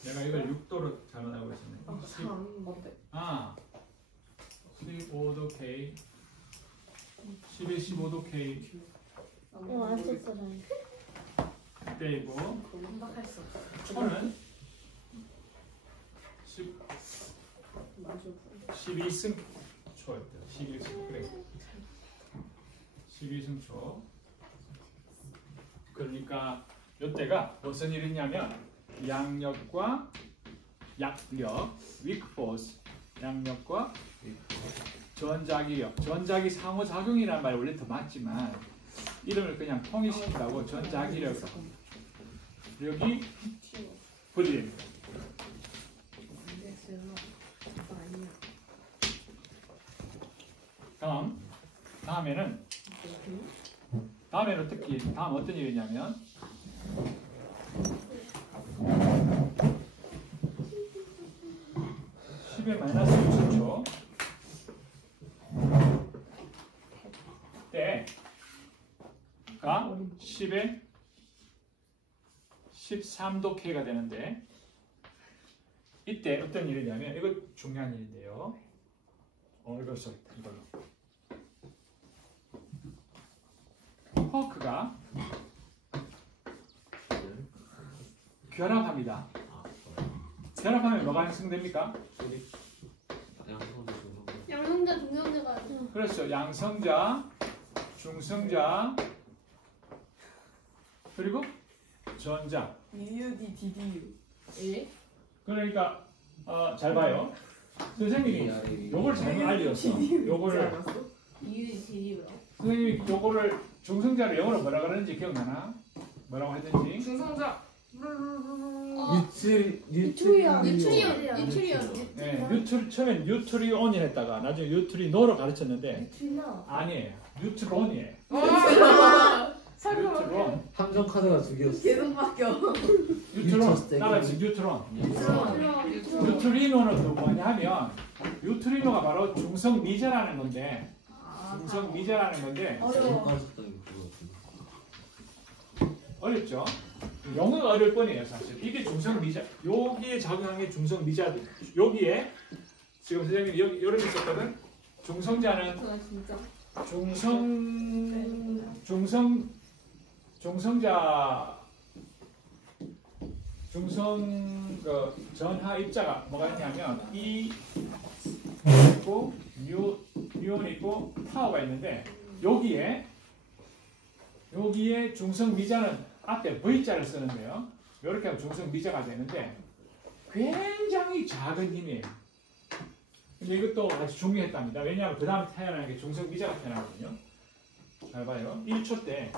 내가 이걸 6도로 잘못 알고 있었네. 참 뭔데? 15도 K, 15도 K 안 썼어 난. 때이고 완벽할 수 없어. 초는 맞아. 12승 초였다. 12승 그래. 12승 초. 그러니까 이때가 무슨 일이냐면 양력과 약력, weak force, 양력과 전자기력, 전자기 상호작용이라는 말이 원래 더 맞지만 이름을 그냥 통일시킨다고 전자기력 여기 분리됩니다. 다음에는 특히 다음 어떤 일이냐면 10의 마이너스 60초 때가 10의 13도 K가 되는데 이때 어떤 일이냐면 이거 중요한 일인데요. 이걸 써있다. 이걸로 쿼크가 결합합니다. 결합하면 뭐가 형성됩니까? 양성자 중성자가 그렇죠. 양성자, 중성자, 그리고 전자. UD, DDU. 예? 그러니까 잘 봐요. 선생님이 요걸 잘못 알려줬어. 요거를 UD, DDU라고? 선생님이 요거를 중성자를 영어로 뭐라 그러는지 기억나나? 뭐라고 했는지? 중성자. 뉴트리온. 네, 처음엔 뉴트리온이 했다가 나중에 뉴트리노로 가르쳤는데 뉴트리노 아니에요. 뉴트론이에요. 설마. 뉴트론. 함정 카드가 두 개였어. 계속 바뀌어. 뉴트론. 따라해서 뉴트론. 뉴트리노는 또 뭐냐면 뉴트리노가 바로 중성 미자라는 건데 중성 미자라는 건데 어렵죠? 영어가 어려울 뿐이에요 사실. 이게 중성 미자. 여기에 작용한 게 중성 미자들. 여기에 지금 선생님이 여기 이런 게 있었거든. 중성자는 진짜. 중성 그 전하 입자가 뭐가 있냐면 E 있고 뉴온 있고 타워가 있는데 여기에 중성 미자는 앞에 V자를 쓰는데요. 이렇게 하면 중성 미자가 되는데 굉장히 작은 힘이에요. 근데 이것도 아주 중요했답니다. 왜냐하면 그 다음 태어나는 게 중성 미자가 태어나거든요. 잘 봐요. 1초 때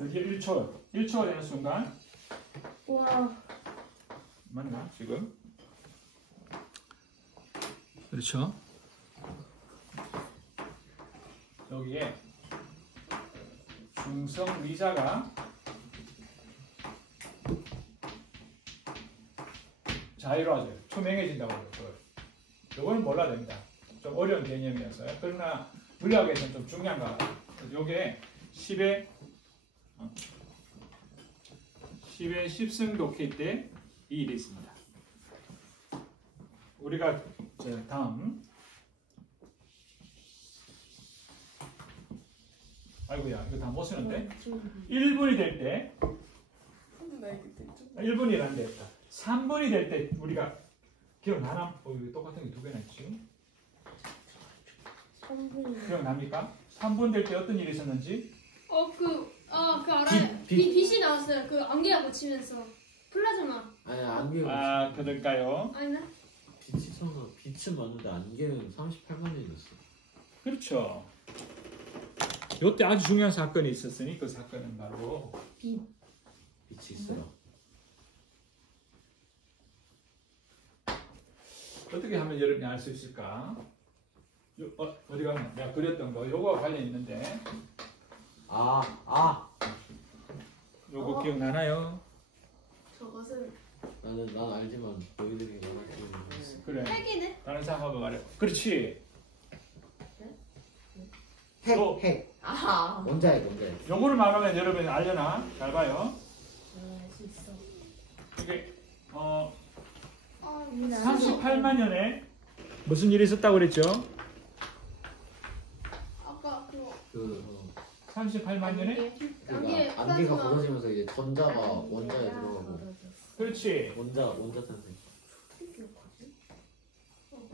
여기 1초가 되는 순간 와. 맞나 지금? 그렇죠. 여기에 중성 미자가 자유로워져요. 투명해진다고 그래요. 이거는 몰라야 됩니다. 좀 어려운 개념이었어요. 그러나 물리학에서는 좀 중요한 거 같아요. 요게 10의 10승도 K 때 이 일이 있습니다. 우리가 다음 아이고야 이거 다 못 쓰는데 1분이 될 때 1분이라는 데 있다. 3분이 될 때 우리가 기억나나? 이거 똑같은 게 두 개나 있지. 3분. 기억납니까? 3분 될 때 어떤 일이 있었는지? 그 알아요. 빛이 나왔어요. 그 안개가 꽂히면서 플라즈마. 아니 안개. 그럴까요? 아니나? 빛은 맞는데 안개는 38만 년이었어. 그렇죠. 요때 아주 중요한 사건이 있었으니 그 사건은 바로 빛이 있어요. 어떻게 하면 여러분이 알 수 있을까? 어디 가면 내가 그렸던 거 요거와 관련 있는데 요거 기억나나요? 저것은 난 알지만 너희들이 말할지 모르겠어. 그래. 핵이네. 다른 사람 한번 말해. 그렇지. 핵. 아하. 원자핵. 요거를 말하면 여러분이 알려나? 잘 봐요. 할수 있어. 이게 38만 38만 년에 무슨 일이 있었다고 그랬죠? 아까 그거 38만 년에? 그러니까 안개가 벗어지면서 이제 전자가 원자에 들어가고 그렇지. 원자 탄생.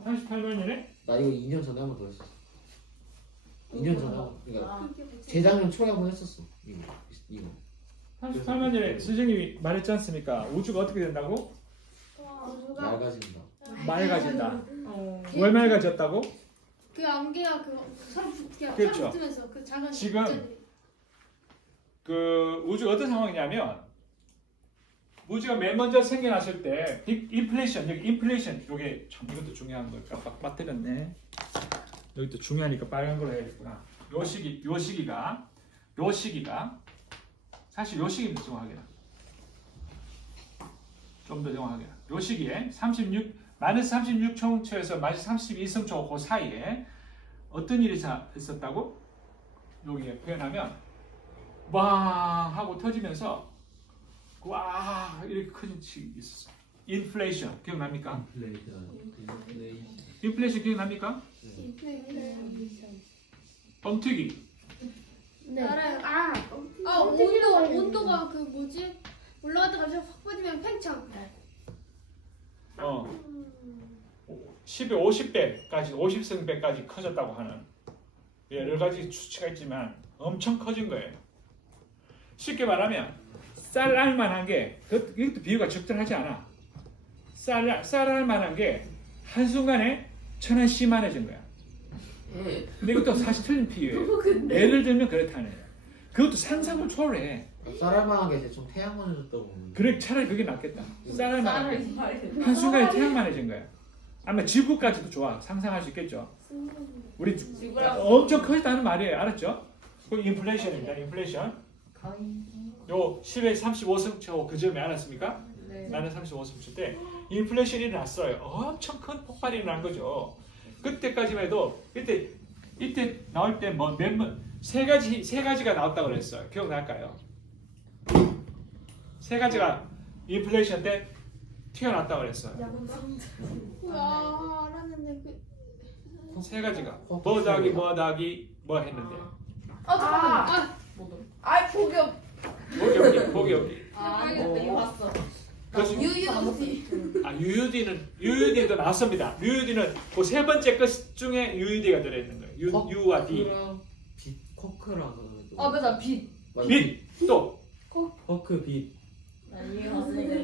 38만 년에? 나 이거 2년 전에 한 번 더 했었어. 2년 전에 그러니까 재작년 초에 한 번 했었어. 이거. 38만 년에 선생님이 말했지 않습니까? 우주가 어떻게 된다고? 맑아진다. 맑아진다. 왜 맑아졌다고? 그 안개가 서로 그렇죠. 붙으면서 그 작은 지금 입자들이. 그 우주가 어떤 상황이냐면 우주가 맨 먼저 생겨났을 때 인플레이션, 여기 인플레이션 이게 참 이것도 중요한 걸 깜빡 빠뜨렸네. 여기 또 중요하니까 빨간 걸로 해야겠구나. 요 시기가 사실 요 시기입니다. 정확하게 좀 더 정확하게 요 시기에 마이너스 36청초에서 마이너스 32성초 그 사이에 어떤 일이 있었다고? 여기에 표현하면 왕 하고 터지면서 와 이렇게 큰 치 있었어. 인플레이션 기억납니까? 인플레이션 기억납니까? 뻥튀기. 네. 알아요. 뻥튀기라고 온도가 그 뭐지? 올라갔다 갑자기 확 빠지면 팽창. 10의 50배까지 50승배까지 커졌다고 하는 여러 가지 수치가 있지만 엄청 커진 거예요. 쉽게 말하면 쌀알 만한 게 이것도 비유가 적절하지 않아. 쌀알 만한 게 한순간에 천안씨만해진 거야. 근데 이것도 사실 틀린 비유예요. 예를 들면 그렇다는 거야. 그것도 상상을 초월해. 쌀알만한 게 대충 태양만 해줬다고. 그래 차라리 그게 낫겠다. 쌀알만한 게 한순간에 태양만해진 거야. 아마 지구까지도 좋아. 상상할 수 있겠죠. 우리 엄청 커졌다는 말이에요. 알았죠? 그 인플레이션입니다. 인플레이션. 요 10의 35승초 그 점에 알았습니까? 나는 35승초 때 인플레이션이 났어요. 엄청 큰 폭발이 난 거죠. 그때까지만 해도 이때 나올 때 뭐 세 가지가 나왔다고 그랬어요. 기억날까요? 세 가지가 인플레이션 때 튀어났다고 그랬어요. 와 알았는데 세 가지가 뭐 더하기 뭐 했는데 잠깐만. 복엽. 보기 없기. 이거 봤어. 그래서 유유지. UUD도 나왔습니다. UUD는 그 세 번째 것 중에 UUD가 들어있는 거예요. U와 D. 빛 코크랑 맞아. 빛. 빛 또 코크 빛.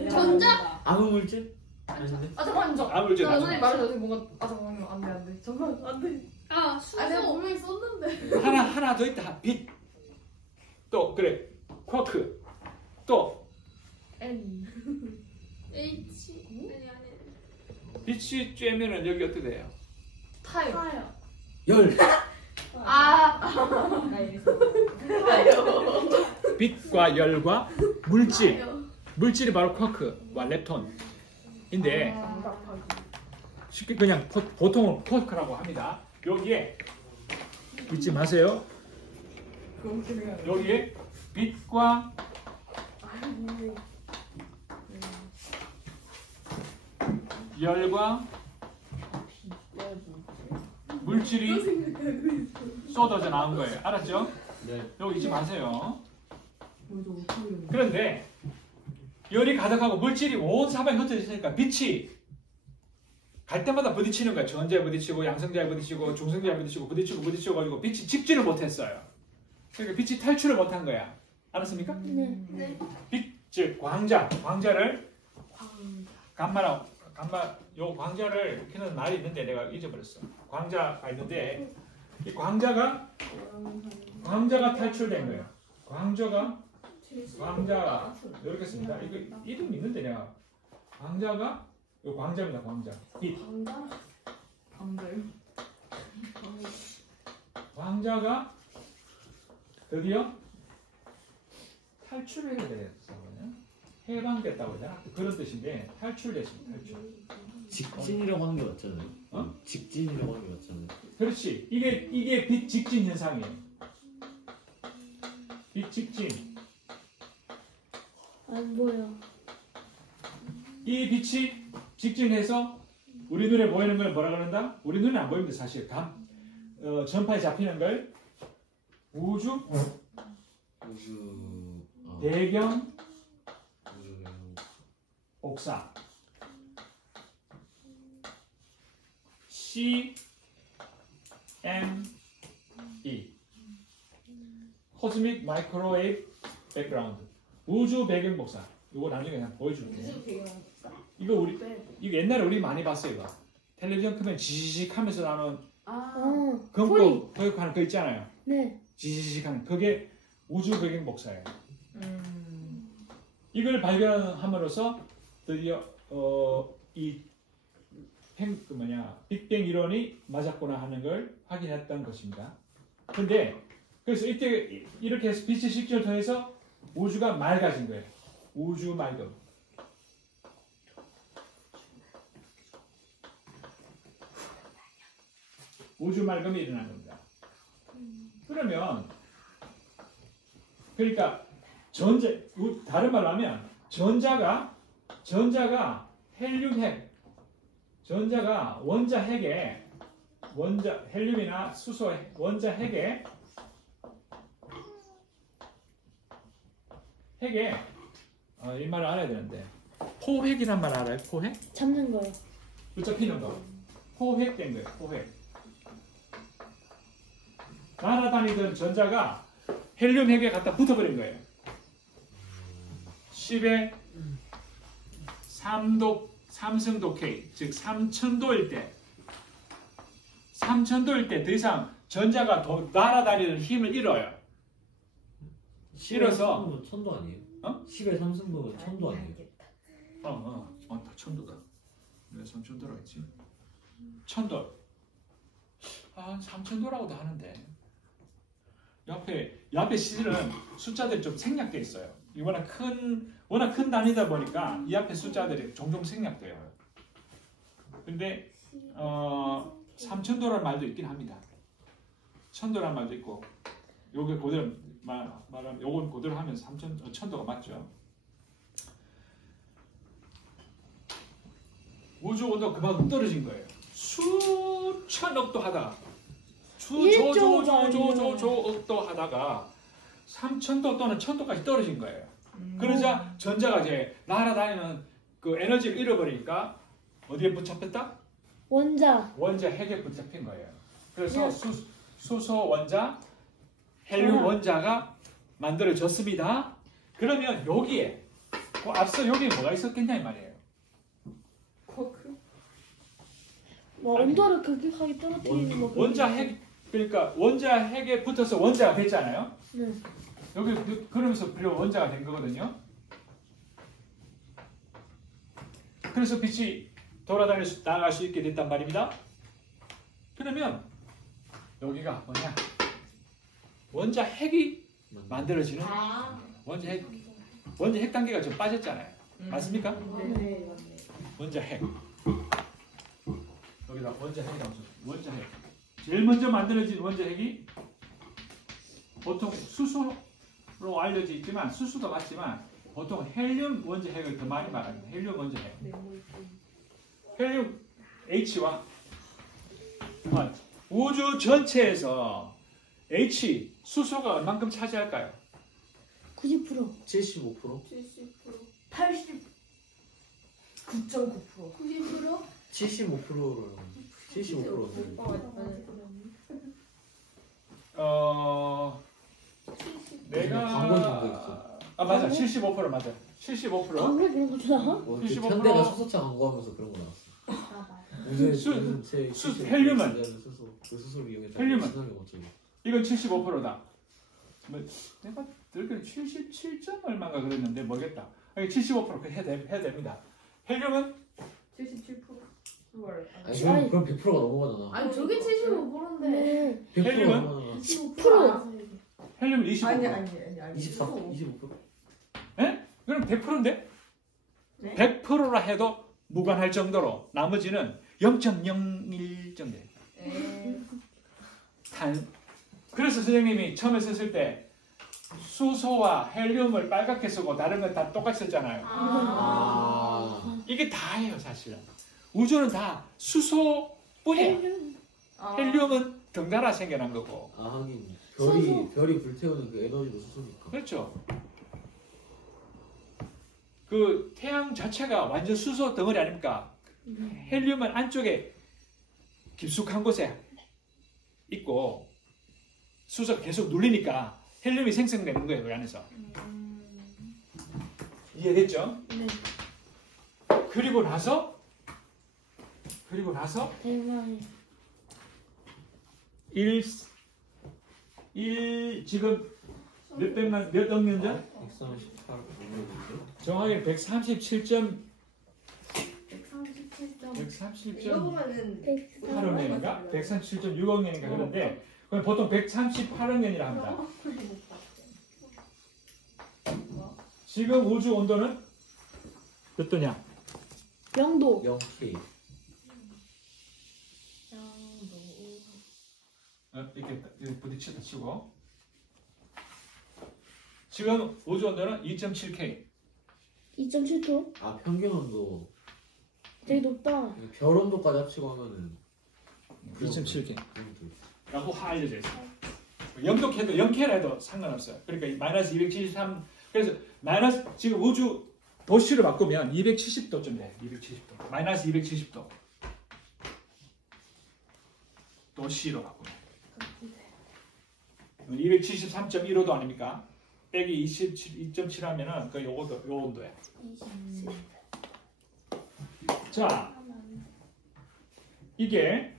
전자? 아무 물질? 아닌데? 잠깐만. 아물질 선생님 말해서 뭔가 잠깐만 안돼. 잠깐만 안돼. 내가 수소. 분명히 썼는데. 하나 더 있다. 빛. 또 그래. 쿼크. 또 N. H. 아니. 빛이 쬐면은 여기 어떻게 돼요? 타요. 열. 빛과 열과 물질이 바로 쿼크와 렙톤인데 쉽게 그냥 보통은 쿼크라고 합니다. 여기에 잊지 마세요. 여기에 빛과 열과 물질이 쏟아져 나온 거예요. 알았죠? 네. 여기 잊지 마세요. 그런데 열이 가득하고 물질이 온 사방에 흩어져 있으니까 빛이 갈 때마다 부딪히는 거야. 전자에 부딪히고 양성자에 부딪히고 중성자에 부딪히고 가지고 빛이 집지를 못했어요. 그러니까 빛이 탈출을 못한 거야. 알았습니까? 네. 빛, 즉 광자를 요 광자를 이렇게는 말이 있는데 내가 잊어버렸어. 광자가 있는데 이 광자가 탈출된 거예요. 광자가 이렇게 씁니다. 이거 이름 있는데 내가 광자가 이거 광자입니다. 광자. 빛. 광자가 드디어 탈출을 해야 되겠어요. 해방됐다고 하잖아. 그런 뜻인데 탈출됐습니다. 탈출. 직진이라고 하는 게 맞잖아요. 직진이라고 하는 게 맞잖아요. 그렇지. 이게 빛 직진 현상이에요. 빛 직진. 안 보여. 이 빛이 직진해서 우리 눈에 보이는 걸 뭐라 그런다? 우리 눈에 안 보이는데 사실 전파에 잡히는 걸 우주 배경 복사 CME Cosmic Microwave Background 우주 배경 복사. 이거 나중에 그냥 보여줄게. 이거 옛날에 우리 많이 봤어요. 이거 텔레비전 크면 지지직 하면서 나오는 금고 교육하는 거 있잖아요. 네. 지지직 하는 그게 우주 배경 복사예요. 이걸 발견함으로써 드디어 빅뱅 이론이 맞았구나 하는 걸 확인했던 것입니다. 근데 그래서 이때 이렇게 해서 빛의 식진을 통해서 우주가 맑아진 거예요. 우주 맑음. 우주 맑음이 일어난 겁니다. 그러면 그러니까 다른 말로 하면 전자가 헬륨핵 전자가 원자 핵에 헬륨이나 수소 원자 핵에 이 말을 알아야 되는데 포획이란 말 알아요? 포획? 잡는 거요. 붙잡히는 거. 포획된 거예요. 포획. 날아다니던 전자가 헬륨 핵에 갖다 붙어버린 거예요. 10의 3승도 K, 즉 3000도일 때 3000도일 때 더 이상 전자가 날아다니는 힘을 잃어요. 잃어서 1000도 아니에요? 10의 3승도는 1000도 아니에요? 다 1000도다. 왜 3000도라고 했지? 1000도. 3000도라고도 하는데 옆에 실은 숫자들이 좀 생략되어 있어요. 워낙 큰 단위다 보니까 이 앞에 숫자들이 종종 생략돼요. 근데 3000도라는 말도 있긴 합니다. 1000도라는 말도 있고 요게 그대로 말하면 요건 그대로 하면 1000도가 맞죠. 우주 온도가 그만큼 떨어진 거예요. 수천억도 하다가 조조조조조조억도 하다가 3000도 또는 1000도까지 떨어진 거예요. 그러자 전자가 이제 날아다니는 그 에너지를 잃어버리니까 어디에 붙잡혔다? 원자 핵에 붙잡힌 거예요. 그래서 수소 원자, 헬륨 원자가 만들어졌습니다. 그러면 여기에 앞서 여기에 뭐가 있었겠냐 이 말이에요. 온도를 급격하게 떨어뜨리는 거. 원자 핵 그러니까 원자 핵에 붙어서 원자가 됐잖아요. 네. 여기 그러면서 비록 원자가 된 거거든요. 그래서 빛이 나아갈 수 있게 됐단 말입니다. 그러면 여기가 뭐냐? 원자 핵이 만들어지는 원자 핵 단계가 좀 빠졌잖아요. 맞습니까? 네. 원자 핵. 여기다 원자 핵이 나오죠. 원자 핵. 제일 먼저 만들어진 원자 핵이 보통 수소로 알려져 있지만 수소도 맞지만 보통 헬륨 원자 핵을 더 많이 말합니다. 헬륨 원자 핵. 헬륨 H와 우주 전체에서 H 수소가 얼만큼 차지할까요? 90%. 75%? 80 9.9% 90%? 75%를 75%. 내가 광고 정도 있어. 맞아 75% 맞아 75%. 광고 그런 거 나? 75%. 현대가 수소차 광고하면서 그런 거 나왔어. 헬륨은 그 수소를 이용해서 헬륨은? 진하게 어쩌고. 이건 75%다. 뭐, 내가 들기로 77점 얼마가 그랬는데 모르겠다. 75% 해야 됩니다. 헬륨은 77%. 월. 아니 그럼 100%가 넘어가잖아. 아니 저게 75%인데. 100%가 헬륨은? 넘어가잖아. 10%. 헬륨은 25%. 아니. 24, 25%. 그럼 100%인데? 네? 100%라 해도 무관할 정도로 나머지는 0.01 정도. 그래서 선생님이 처음에 썼을 때 수소와 헬륨을 빨갛게 쓰고 다른 건 다 똑같이 썼잖아요. 이게 다예요, 사실은. 우주는 다 수소뿐이에요. 헬륨은 덩달아 생겨난 거고. 하긴 수소. 별이 불태우는 그 에너지도 수소니까. 그렇죠. 그 태양 자체가 완전 수소 덩어리 아닙니까? 헬륨은 안쪽에 깊숙한 곳에 있고 수소가 계속 눌리니까 헬륨이 생성되는 거예요, 그 안에서. 이해됐죠? 네. 그리고 나서 대박이. 지금 몇 억 년 전? 138. 정확히 137점 137점. 137.8억 년인가? 137.6억 년인가 그런데 그럼 보통 138억 년이라 합니다. 지금 우주 온도는 몇 도냐? 0도. 0K. 이렇게 부딪히다 치고 지금 우주 온도는 2.7K. 2.7도. 평균 온도. 되게 높다. 별 온도까지 합치고 하면은 2.7K. 그 라고 알려져 있어요. 0도 해도 0K라 해도 상관없어요. 그러니까 마이너스 273. 그래서 마이너스 지금 우주 도시로 바꾸면 270도쯤 돼요. 270도. 마이너스 270도. 도시로 바꾸면. 273.15도 아닙니까? 빼기 2.7 하면은 그 요 온도야. 자, 이게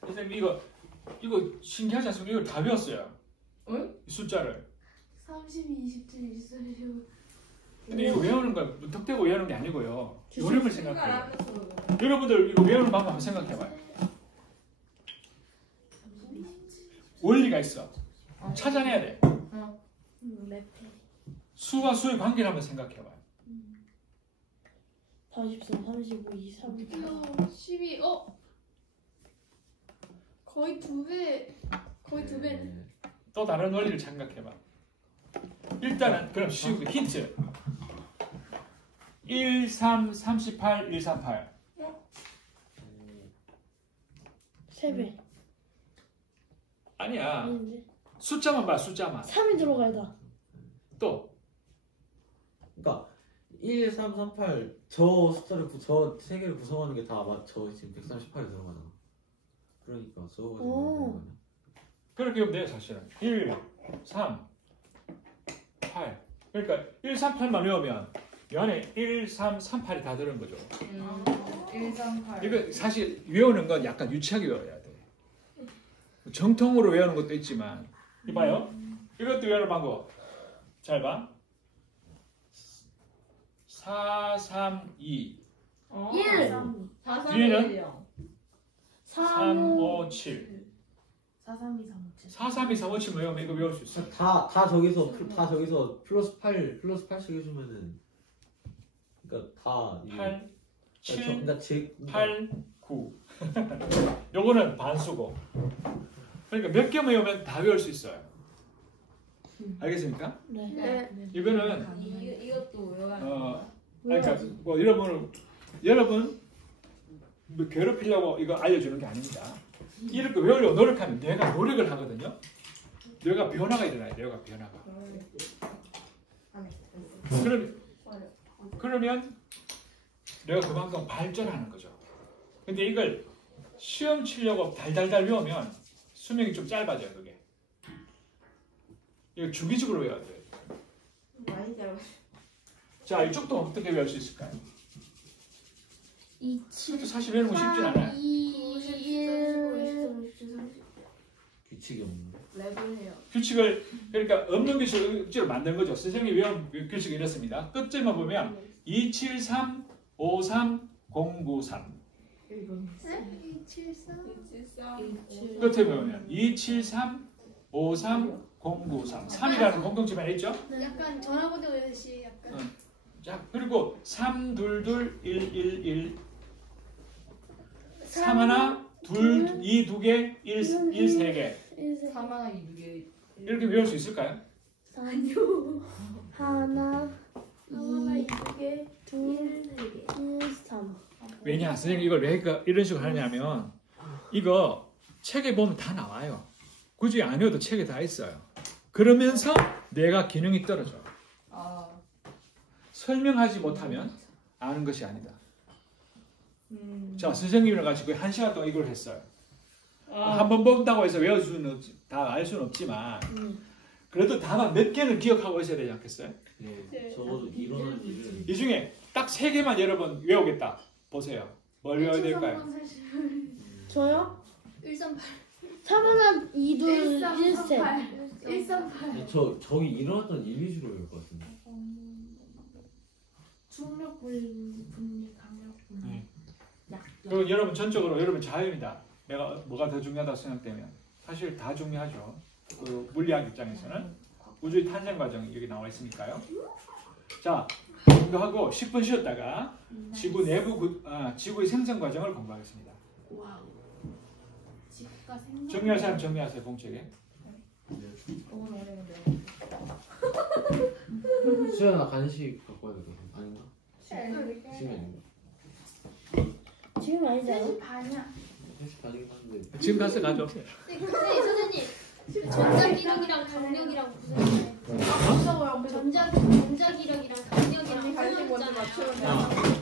선생님 이거 신기하지 않습니까? 이걸 다 배웠어요. 응? 이 숫자를. 32, 27, 24. 근데 이거 외우는 거 덕대고 외우는 게 아니고요. 요령을 생각해요. 생각하면서 여러분들 이거 외우는 방법 한번 생각해봐요. 원리가 있어. 찾아내야 돼. 수와 수의 관계를 한번 생각해봐요. 43, 35, 23. 12. 거의 2배. 거의 2배네. 또 다른 원리를 생각해봐. 일단은 그럼 쉬운 거 힌트. 1, 3, 38, 1, 3, 8. 3배. 아니야. 아닌데. 숫자만 봐, 숫자만. 3이 들어가야 다. 또 그러니까 1, 3, 3, 8 저 숫자를 저 세 개를 구성하는 게 다 아마 저 지금 138에 들어가잖아. 그러니까 저거 오. 그렇게 보면 돼요, 사실은. 1, 3, 8. 그러니까 1, 3, 8만 외우면 이 안에 1, 3, 3, 8이 다 들은 거죠. 1, 3, 8. 이거 사실 외우는 건 약간 유치하게 외워야 돼. 정통으로 외우는 것도 있지만 이봐요. 이것도 외우는 방법. 잘 봐. 4, 3, 2. 1. 뒤에는 3, 5. 5, 7. 4, 3, 2, 3, 5, 7. 4, 3, 2, 3, 5, 7 외우면 이거 외울 수 있어. 다 저기서 플러스 8씩 해주면은 그러니까 다 8, 7, 그러니까 제 8, 9. 요거는 반수고. 그러니까 몇 개만 외우면 다 외울 수 있어요. 알겠습니까? 네. 네. 이거는 이것도 외워야 그러니까 뭐 여러분 뭐 괴롭히려고 이거 알려주는 게 아닙니다. 이렇게 외우려고 노력하면 뇌가 노력을 하거든요. 뇌가 변화가 일어나요. 뇌가 변화가. 그러면 뇌가 그만큼 발전하는 거죠. 근데 이걸 시험 치려고 달달달 외우면 수명이 좀 짧아져요. 그게. 이거 주기적으로 외워야 돼요. 많이 잡아. 자, 이쪽도 어떻게 외울 수 있을까요? 그것도 사실 외우는 거 쉽진 않아요. 1 규칙이 없는데. 랩을 해요. 규칙을 그러니까 없는 규칙을 억지로 만든 거죠. 선생님이 외운 규칙이 이렇습니다. 끝에만 보면 273, 53, 093 끝에 보면 273, 53, 093 3이라는 공통점이 있죠. 약간 전화번호 외우듯이 약간 자 그리고 3, 2, 2, 1, 1, 1 3 하나, 2, 2개, 1, 3개 3 하나 2 개. 이렇게 외울 수 있을까요? 아니요. 하나, 하나, 이, 2개, 둘, 3. 왜냐 선생님 이걸 왜 이런 식으로 하냐면 이거 책에 보면 다 나와요. 굳이 안 외워도 책에 다 있어요. 그러면서 내가 기능이 떨어져. 아. 설명하지 못하면 아는 것이 아니다. 자 선생님이랑 같이 거의 1시간 동안 이걸 했어요. 한 번 본다고 해서 외울 수는 다 알 수는 없지만 그래도 다만 몇 개는 기억하고 있어야 되지 않겠어요? 네. 적어도 일어나기를. 이 중에 딱 3개만 여러분 외우겠다. 보세요. 뭘 외워야 될까요? 저요? 138 3 하나, 2, 둘, 1, 3. 138 저기 일어났던 1, 2주로 외울 것 같은데. 중력 분리 강력 분리. 그리고 여러분 전적으로 여러분 자연이다. 내가 뭐가 더 중요하다고 생각되면 사실 다 중요하죠. 그 물리학 입장에서는 우주의 탄생 과정이 여기 나와 있으니까요. 자, 이거 하고 10분 쉬었다가 지구 내부 지구의 생성 과정을 공부하겠습니다. 와우. 집과 생각. 정리할 사람 정리하세요 공책에. 너무 어려운데요. 수연아 간식 갖고 와야 되거든. 아닌가? 지금 지금 아니잖아. 3시 반이야. 3시 반이긴 한데. 지금 가서 가져. 선생님 전자기력이랑 강력이랑 무슨 아까워요. 전자기력이랑 강력이랑 간식 먼저 맞추면 돼.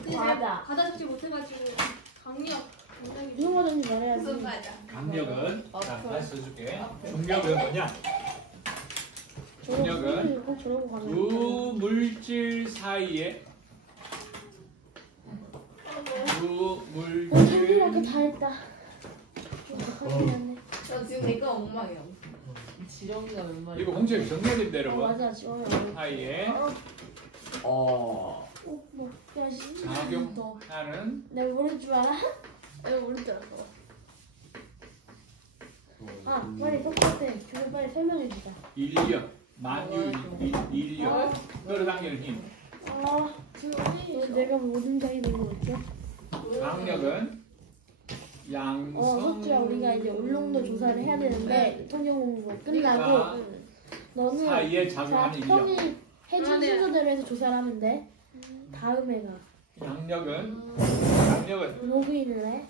근데 맞아. 받아듣지 못해가지고 강력 전자기력 무슨 말인지 말해야지. 무슨 말이야? 강력은 자 다시 써줄게. 중력은 뭐냐? 중력은 꼭 저러고 가는 두 물질 사이에 두 어디 이렇게 물질 다 했다. 저 지금 내가 엉망이야. 지렁이가 몇 마리? 이거 공책에 정리해야 여러분. 맞아, 지원이. 사이에 뭐, 야, 작용하는 내가 모를 줄 알아? 내가 모를 줄 알았어. 아, 빨리 똑같아. 주로 빨리 설명해 주자. 인력, 만유 인력, 끌어당기는 힘. 아, 내가 모든 자이 되고 있죠? 강력은 양성. 석주야, 우리가 이제 울릉도 조사를 해야 되는데 통영 공부가 끝나고 너는 사이에 자, 작용하는 인력. 형이 해준 아, 네. 순서대로 해서 조사를 하면 돼. 다음에 가. 강력은 로그인을 해.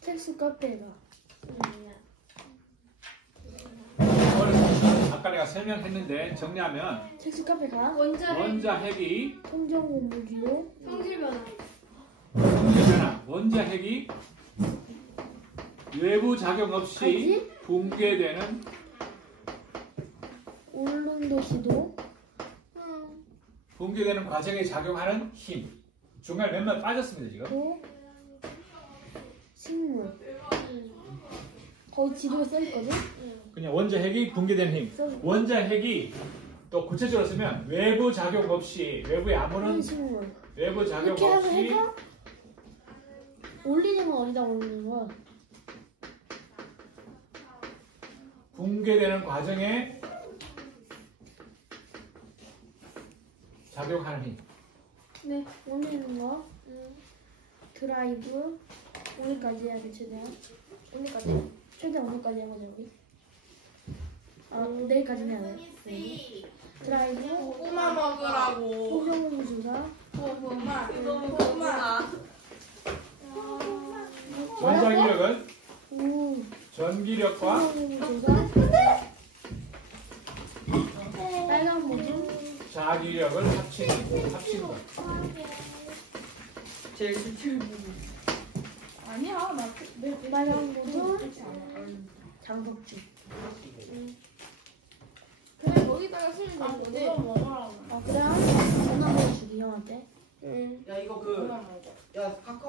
텍스 카페에 가. 아까 내가 설명했는데 정리하면 텍스 카페 가. 원자 핵이 통정 공부기로 성질 변화. 변화. 원자 핵이 외부 작용 없이 가지? 붕괴되는 울릉도 시도 붕괴되는 과정에 작용하는 힘. 중간에 몇몇 빠졌습니다 지금. 또 식물. 거기 지도에 써있거든? 그냥 원자 핵이 붕괴되는 힘. 원자 핵이 또 구체적으로 쓰면 외부 작용 없이 외부에 아무런 식물. 외부 작용 이렇게 하면 없이 해서 올리는 건 어디다 올리는 거야? 붕괴되는 과정에 작용하는 힘. 네, 올리는 거. 드라이브. 오늘까지 해야 돼, 최대한. 오늘까지? 최대한 오늘까지 해보자, 우리. 아, 내일까지는 해야 돼. 네. 드라이브. 고구마 먹으라고. 호경공 주사. 고구마. 고구마. 원자기력은 오. 전기력과 호경공 주사. 빨간 모둠. 자기력을 합친 것. 제일 수출 부분. 아니야, 나 빨간 모둠. 장석주. 그래 뭐 여기다가 쓰면 아, 되는 거지. 그거 먹으라고. 아 그래? 전화 보내주기 형한테. 응. 야 이거 그만 먹어. 야 카카오